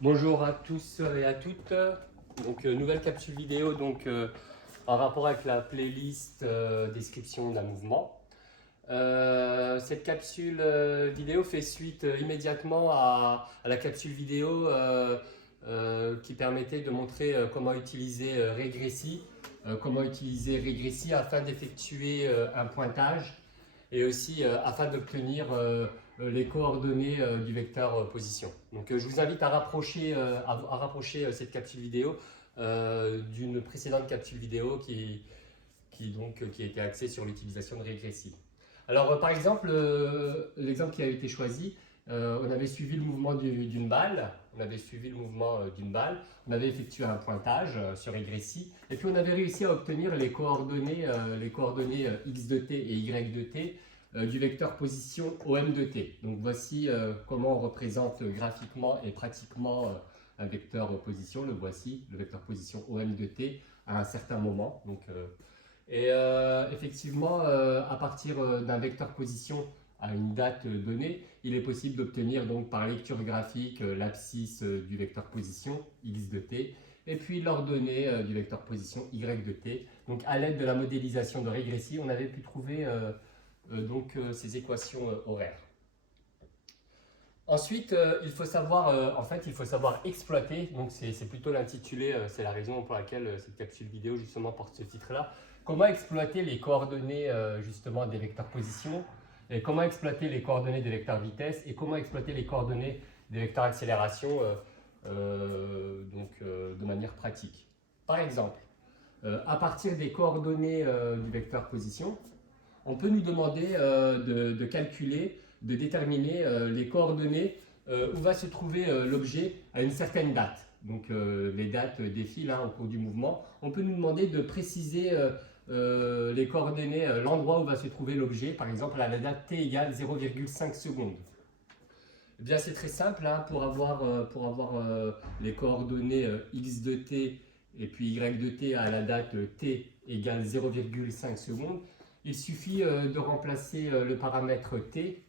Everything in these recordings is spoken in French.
Bonjour à tous et à toutes. Donc nouvelle capsule vidéo en rapport avec la playlist description d'un mouvement. Cette capsule vidéo fait suite immédiatement à la capsule vidéo qui permettait de montrer comment utiliser Regressi afin d'effectuer un pointage et aussi afin d'obtenir les coordonnées du vecteur position. Donc je vous invite à rapprocher cette capsule vidéo d'une précédente capsule vidéo qui était axée sur l'utilisation de Regressi. Alors par exemple, l'exemple qui a été choisi, on avait suivi le mouvement d'une balle, on avait effectué un pointage sur Regressi, et puis on avait réussi à obtenir les coordonnées x de t et y de t du vecteur position OM de t. Donc voici comment on représente graphiquement et pratiquement un vecteur position. Le voici, le vecteur position OM de t à un certain moment. Effectivement, à partir d'un vecteur position à une date donnée, il est possible d'obtenir donc par lecture graphique l'abscisse du vecteur position x de t et puis l'ordonnée du vecteur position y de t. Donc à l'aide de la modélisation de Regressi, on avait pu trouver ces équations horaires. Ensuite, il faut savoir exploiter, donc c'est plutôt l'intitulé, c'est la raison pour laquelle cette capsule vidéo justement porte ce titre-là. Comment exploiter les coordonnées justement des vecteurs position, et comment exploiter les coordonnées des vecteurs vitesse, et comment exploiter les coordonnées des vecteurs accélération de manière pratique. Par exemple, à partir des coordonnées du vecteur position, on peut nous demander de calculer, de déterminer les coordonnées où va se trouver l'objet à une certaine date. Donc les dates défilent au cours du mouvement. On peut nous demander de préciser les coordonnées, l'endroit où va se trouver l'objet, par exemple à la date t égale 0,5 secondes. Eh bien c'est très simple, pour avoir les coordonnées x de t et puis y de t à la date t égale 0,5 secondes. Il suffit de remplacer le paramètre t,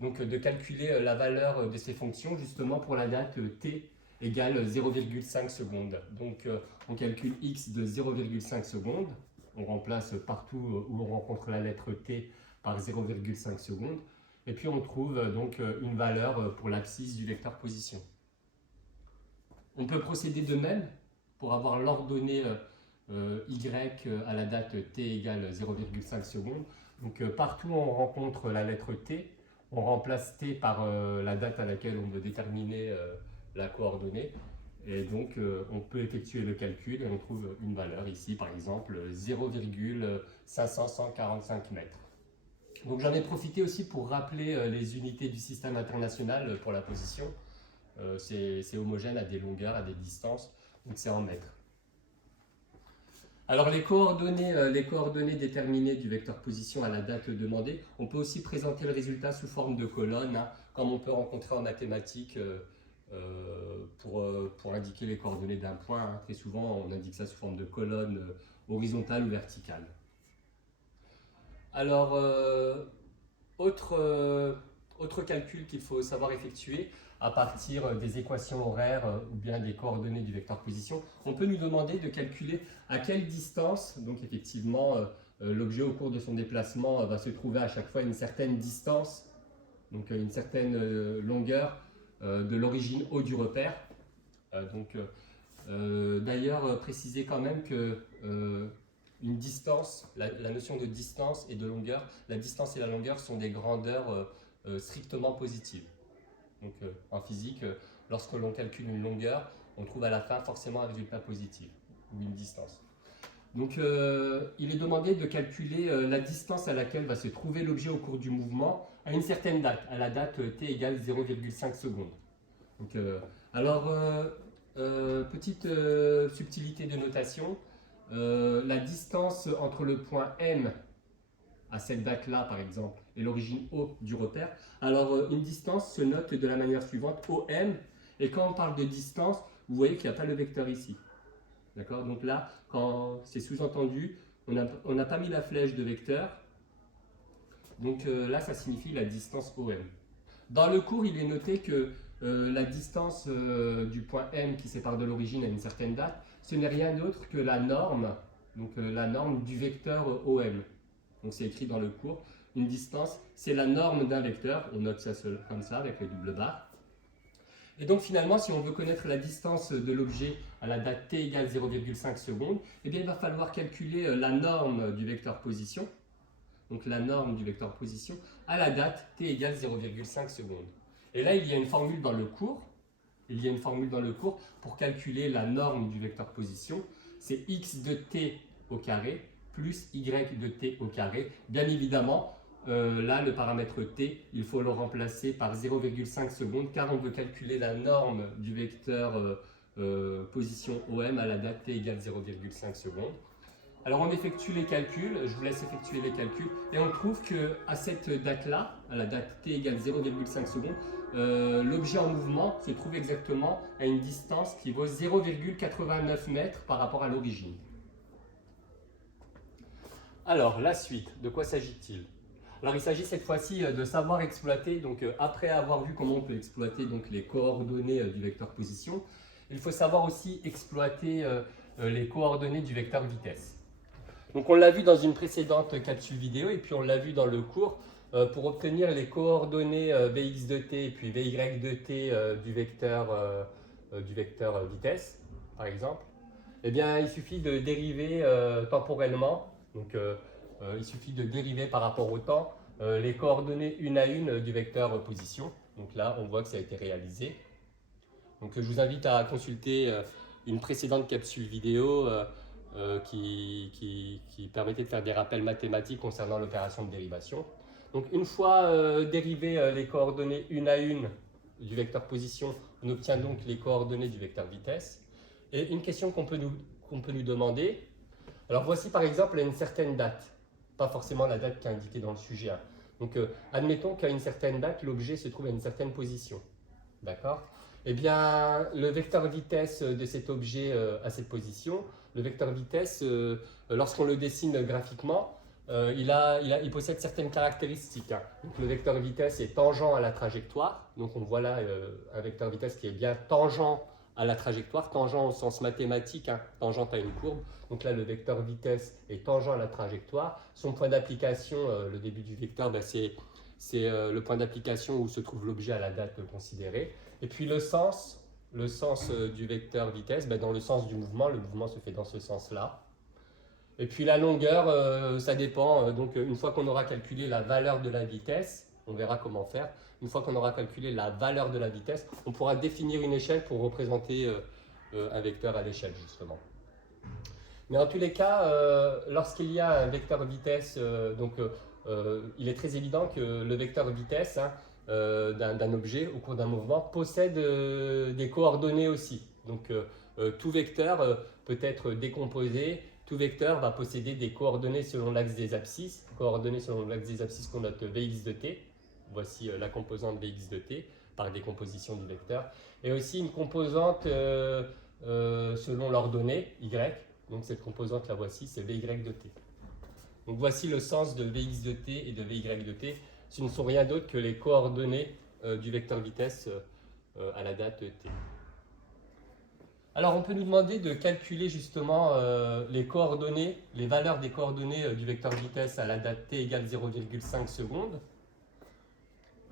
donc de calculer la valeur de ces fonctions justement pour la date t égale 0,5 secondes. Donc on calcule x de 0,5 secondes, on remplace partout où on rencontre la lettre t par 0,5 secondes, et puis on trouve donc une valeur pour l'abscisse du vecteur position. On peut procéder de même pour avoir l'ordonnée y à la date t égale 0,5 secondes. Donc partout où on rencontre la lettre t, on remplace t par la date à laquelle on veut déterminer la coordonnée. Et donc on peut effectuer le calcul et on trouve une valeur ici, par exemple 0,545 mètres. Donc j'en ai profité aussi pour rappeler les unités du système international pour la position. C'est homogène à des longueurs, à des distances, donc c'est en mètres. Alors les coordonnées déterminées du vecteur position à la date demandée, on peut aussi présenter le résultat sous forme de colonne, comme on peut rencontrer en mathématiques pour indiquer les coordonnées d'un point. Très souvent, on indique ça sous forme de colonne horizontale ou verticale. Alors, autre calcul qu'il faut savoir effectuer à partir des équations horaires ou bien des coordonnées du vecteur position, on peut nous demander de calculer à quelle distance, donc effectivement l'objet au cours de son déplacement va se trouver à chaque fois à une certaine distance, donc une certaine longueur de l'origine O du repère. D'ailleurs, préciser quand même que une distance, la notion de distance et de longueur, la distance et la longueur sont des grandeurs strictement positives. Donc en physique, lorsque l'on calcule une longueur, on trouve à la fin forcément un résultat positif, ou une distance. Donc il est demandé de calculer la distance à laquelle va se trouver l'objet au cours du mouvement à une certaine date, à la date t égale 0,5 secondes. Donc, petite subtilité de notation, la distance entre le point M à cette date-là, par exemple, et l'origine O du repère. Alors, une distance se note de la manière suivante, OM, et quand on parle de distance, vous voyez qu'il n'y a pas le vecteur ici. D'accord? Donc là, quand c'est sous-entendu, on n'a pas mis la flèche de vecteur, donc là, ça signifie la distance OM. Dans le cours, il est noté que la distance du point M qui sépare de l'origine à une certaine date, ce n'est rien d'autre que la norme, donc la norme du vecteur OM. Donc c'est écrit dans le cours. Une distance, c'est la norme d'un vecteur. On note ça comme ça avec les doubles barres. Et donc finalement, si on veut connaître la distance de l'objet à la date t égale 0,5 secondes, eh bien il va falloir calculer la norme du vecteur position. Donc la norme du vecteur position à la date t égale 0,5 secondes. Et là, il y a une formule dans le cours. Il y a une formule dans le cours pour calculer la norme du vecteur position. C'est x de t au carré plus y de t au carré. Bien évidemment, là, le paramètre t, il faut le remplacer par 0,5 secondes car on veut calculer la norme du vecteur position OM à la date t égale 0,5 secondes. Alors on effectue les calculs, je vous laisse effectuer les calculs, et on trouve qu'à cette date-là, à la date t égale 0,5 secondes, l'objet en mouvement se trouve exactement à une distance qui vaut 0,89 mètres par rapport à l'origine. Alors, la suite, de quoi s'agit-il? Alors, il s'agit cette fois-ci de savoir exploiter, donc après avoir vu comment on peut exploiter donc, les coordonnées du vecteur position, il faut savoir aussi exploiter les coordonnées du vecteur vitesse. Donc, on l'a vu dans une précédente capsule vidéo et puis on l'a vu dans le cours. Pour obtenir les coordonnées Vx de t et puis Vy de t du vecteur vitesse, par exemple, eh bien, il suffit de dériver temporellement. Donc, il suffit de dériver par rapport au temps les coordonnées une à une du vecteur position. Donc là, on voit que ça a été réalisé. Donc, je vous invite à consulter une précédente capsule vidéo qui permettait de faire des rappels mathématiques concernant l'opération de dérivation. Donc, une fois dérivées les coordonnées une à une du vecteur position, on obtient donc les coordonnées du vecteur vitesse. Et une question qu'on peut nous demander, alors voici par exemple à une certaine date, pas forcément la date qui est indiquée dans le sujet. Hein. Donc admettons qu'à une certaine date, l'objet se trouve à une certaine position. D'accord? Eh bien, le vecteur vitesse de cet objet à cette position, le vecteur vitesse, lorsqu'on le dessine graphiquement, il possède certaines caractéristiques. Hein. Donc, le vecteur vitesse est tangent à la trajectoire. Donc on voit là un vecteur vitesse qui est bien tangent à la trajectoire, tangent au sens mathématique, hein, tangente à une courbe. Donc là, le vecteur vitesse est tangent à la trajectoire. Son point d'application, le début du vecteur, ben, c'est le point d'application où se trouve l'objet à la date considérée. Et puis le sens du vecteur vitesse, ben, dans le sens du mouvement, le mouvement se fait dans ce sens-là. Et puis la longueur, ça dépend. Donc une fois qu'on aura calculé la valeur de la vitesse, on verra comment faire. Une fois qu'on aura calculé la valeur de la vitesse, on pourra définir une échelle pour représenter un vecteur à l'échelle, justement. Mais en tous les cas, lorsqu'il y a un vecteur vitesse, il est très évident que le vecteur vitesse hein, d'un objet au cours d'un mouvement possède des coordonnées aussi. Donc tout vecteur peut être décomposé. Tout vecteur va posséder des coordonnées selon l'axe des abscisses, coordonnées selon l'axe des abscisses qu'on note Vx de t. Voici la composante Vx de t par décomposition du vecteur. Et aussi une composante selon l'ordonnée y. Donc cette composante la voici, c'est Vy de t. Donc voici le sens de Vx de t et de Vy de t. Ce ne sont rien d'autre que les coordonnées du vecteur vitesse à la date t. Alors, on peut nous demander de calculer justement les coordonnées, les valeurs des coordonnées du vecteur vitesse à la date t égale 0,5 secondes.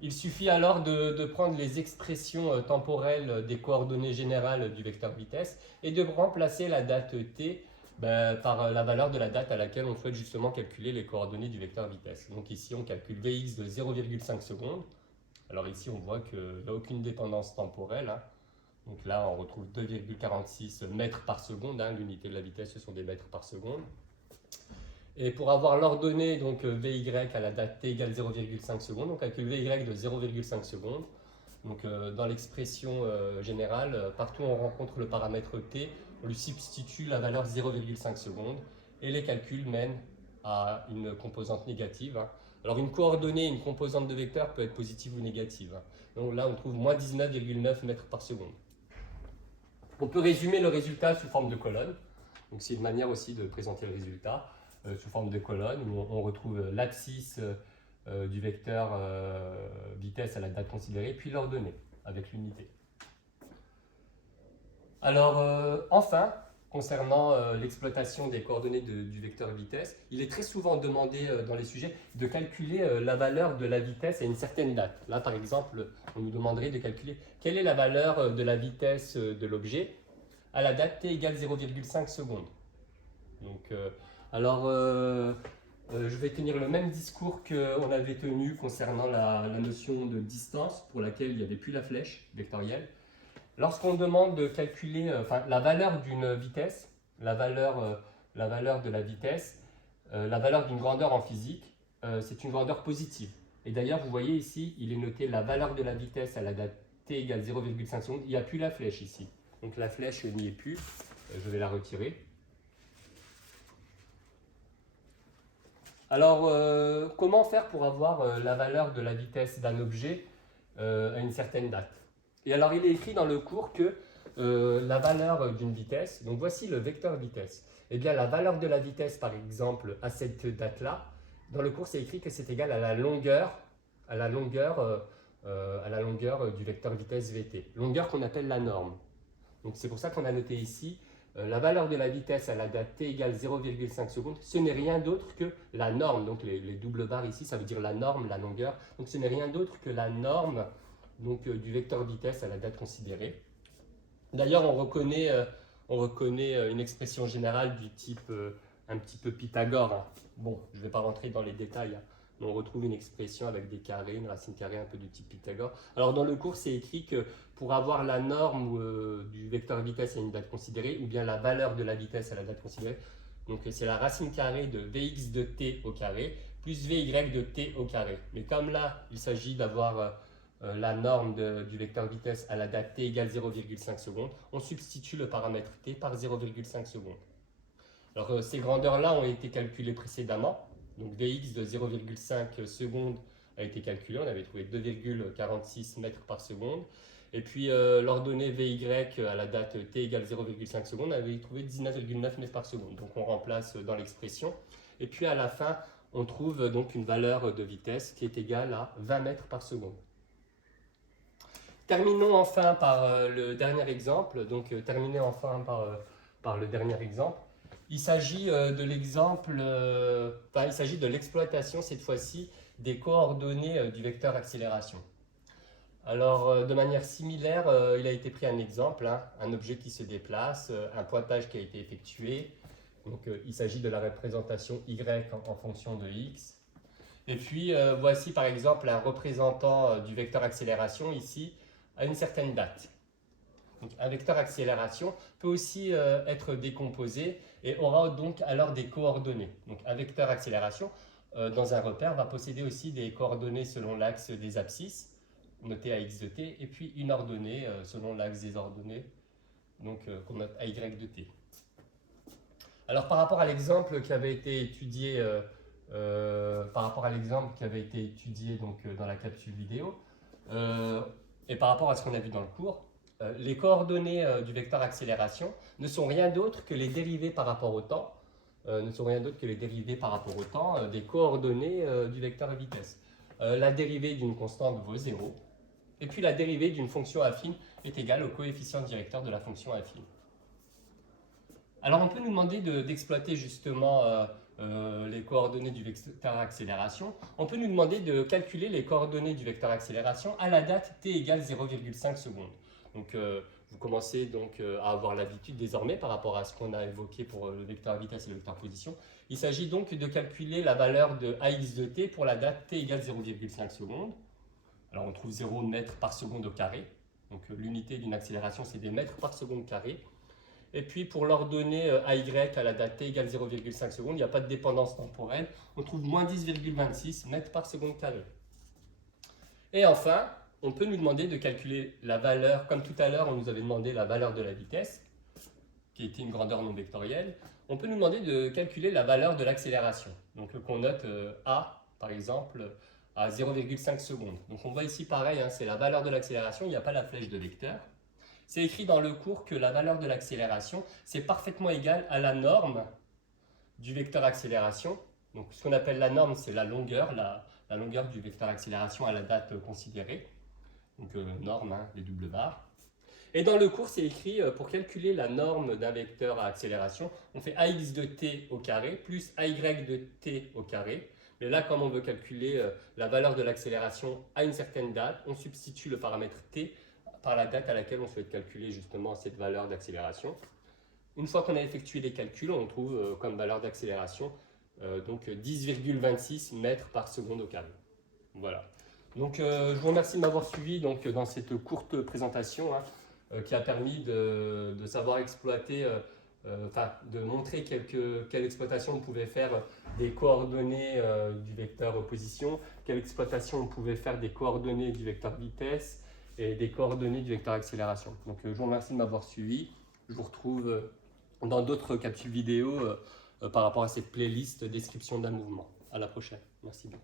Il suffit alors de prendre les expressions temporelles des coordonnées générales du vecteur vitesse et de remplacer la date t par la valeur de la date à laquelle on souhaite justement calculer les coordonnées du vecteur vitesse. Donc ici, on calcule Vx de 0,5 secondes. Alors ici, on voit qu'il n'y a aucune dépendance temporelle. Hein. Donc là, on retrouve 2,46 mètres par seconde. Hein, l'unité de la vitesse, ce sont des mètres par seconde. Et pour avoir l'ordonnée, donc Vy à la date t égale 0,5 secondes, on calcule Vy de 0,5 secondes. Donc dans l'expression générale, partout où on rencontre le paramètre t, on lui substitue la valeur 0,5 secondes. Et les calculs mènent à une composante négative. Hein. Alors une coordonnée, une composante de vecteur peut être positive ou négative. Hein. Donc là, on trouve moins 19,9 mètres par seconde. On peut résumer le résultat sous forme de colonne. Donc c'est une manière aussi de présenter le résultat sous forme de colonne où on retrouve l'abscisse du vecteur vitesse à la date considérée, puis l'ordonnée. avec l'unité. Alors, enfin, concernant l'exploitation des coordonnées du vecteur vitesse, il est très souvent demandé dans les sujets de calculer la valeur de la vitesse à une certaine date. Là, par exemple, on nous demanderait de calculer quelle est la valeur de la vitesse de l'objet à la date t égale 0,5 secondes. Donc, je vais tenir le même discours qu'on avait tenu concernant la notion de distance pour laquelle il n'y avait plus la flèche vectorielle. Lorsqu'on demande de calculer la valeur d'une vitesse, la valeur de la vitesse, la valeur d'une grandeur en physique, c'est une grandeur positive. Et d'ailleurs, vous voyez ici, il est noté la valeur de la vitesse à la date t égale 0,5 secondes. Il n'y a plus la flèche ici. Donc la flèche n'y est plus. Je vais la retirer. Alors, comment faire pour avoir la valeur de la vitesse d'un objet à une certaine date? Et alors, il est écrit dans le cours que la valeur d'une vitesse, donc voici le vecteur vitesse, et bien la valeur de la vitesse, par exemple, à cette date-là, dans le cours, c'est écrit que c'est égal à la longueur du vecteur vitesse vt, longueur qu'on appelle la norme. Donc, c'est pour ça qu'on a noté ici la valeur de la vitesse à la date t égale 0,5 secondes, ce n'est rien d'autre que la norme. Donc les doubles barres ici, ça veut dire la norme, la longueur. Donc ce n'est rien d'autre que la norme du vecteur vitesse à la date considérée. D'ailleurs, on reconnaît une expression générale du type un petit peu Pythagore. Hein. Bon, je ne vais pas rentrer dans les détails. Hein. On retrouve une expression avec des carrés, une racine carrée un peu de type Pythagore. Alors dans le cours, c'est écrit que pour avoir la norme du vecteur vitesse à une date considérée, ou bien la valeur de la vitesse à la date considérée, donc c'est la racine carrée de Vx de t au carré, plus Vy de t au carré. Mais comme là, il s'agit d'avoir la norme du vecteur vitesse à la date t égale 0,5 secondes, on substitue le paramètre t par 0,5 secondes. Alors ces grandeurs-là ont été calculées précédemment. Donc Vx de 0,5 secondes a été calculé, on avait trouvé 2,46 mètres par seconde. Et puis l'ordonnée Vy à la date t égale 0,5 secondes, on avait trouvé 19,9 mètres par seconde. Donc on remplace dans l'expression. Et puis à la fin, on trouve donc une valeur de vitesse qui est égale à 20 mètres par seconde. Terminons enfin par le dernier exemple. Donc terminez enfin par le dernier exemple. Il s'agit il s'agit de l'exploitation cette fois-ci des coordonnées du vecteur accélération. Alors, de manière similaire, il a été pris un exemple, hein, un objet qui se déplace, un pointage qui a été effectué. Donc, il s'agit de la représentation y en fonction de x. Et puis, voici par exemple un représentant du vecteur accélération ici à une certaine date. Donc, un vecteur accélération peut aussi être décomposé et aura donc alors des coordonnées. Donc, un vecteur accélération dans un repère va posséder aussi des coordonnées selon l'axe des abscisses, noté à x de t, et puis une ordonnée selon l'axe des ordonnées, donc qu'on note à y de t. Alors par rapport à l'exemple qui avait été étudié, donc, dans la capsule vidéo, et par rapport à ce qu'on a vu dans le cours, les coordonnées du vecteur accélération ne sont rien d'autre que les dérivées par rapport au temps, des coordonnées du vecteur vitesse. La dérivée d'une constante vaut 0, et puis la dérivée d'une fonction affine est égale au coefficient directeur de la fonction affine. Alors on peut nous demander d'exploiter justement les coordonnées du vecteur accélération. On peut nous demander de calculer les coordonnées du vecteur accélération à la date t égale 0,5 secondes. Donc vous commencez donc à avoir l'habitude désormais par rapport à ce qu'on a évoqué pour le vecteur vitesse et le vecteur position. Il s'agit donc de calculer la valeur de ax de t pour la date t égale 0,5 secondes. Alors on trouve 0 mètres par seconde au carré. Donc l'unité d'une accélération c'est des mètres par seconde carré. Et puis pour l'ordonnée AY à la date t égale 0,5 secondes, il n'y a pas de dépendance temporelle. On trouve moins 10,26 mètres par seconde carré. Et enfin, on peut nous demander de calculer la valeur, comme tout à l'heure on nous avait demandé la valeur de la vitesse, qui était une grandeur non vectorielle. On peut nous demander de calculer la valeur de l'accélération. Donc qu'on note A, par exemple, à 0,5 secondes. Donc on voit ici pareil, hein, c'est la valeur de l'accélération, il n'y a pas la flèche de vecteur. C'est écrit dans le cours que la valeur de l'accélération, c'est parfaitement égal à la norme du vecteur accélération. Donc ce qu'on appelle la norme, c'est la longueur du vecteur accélération à la date considérée. donc norme, hein, les doubles barres. Et dans le cours, c'est écrit, pour calculer la norme d'un vecteur à accélération, on fait ax de t au carré plus ay de t au carré. Mais là, comme on veut calculer la valeur de l'accélération à une certaine date, on substitue le paramètre t par la date à laquelle on souhaite calculer justement cette valeur d'accélération. Une fois qu'on a effectué les calculs, on trouve comme valeur d'accélération donc 10,26 mètres par seconde au carré. Voilà. Donc je vous remercie de m'avoir suivi donc, dans cette courte présentation, hein, qui a permis de savoir exploiter, de montrer quelle exploitation on pouvait faire des coordonnées du vecteur position, quelle exploitation on pouvait faire des coordonnées du vecteur vitesse et des coordonnées du vecteur accélération. Donc je vous remercie de m'avoir suivi. Je vous retrouve dans d'autres capsules vidéo par rapport à cette playlist description d'un mouvement. À la prochaine. Merci bien.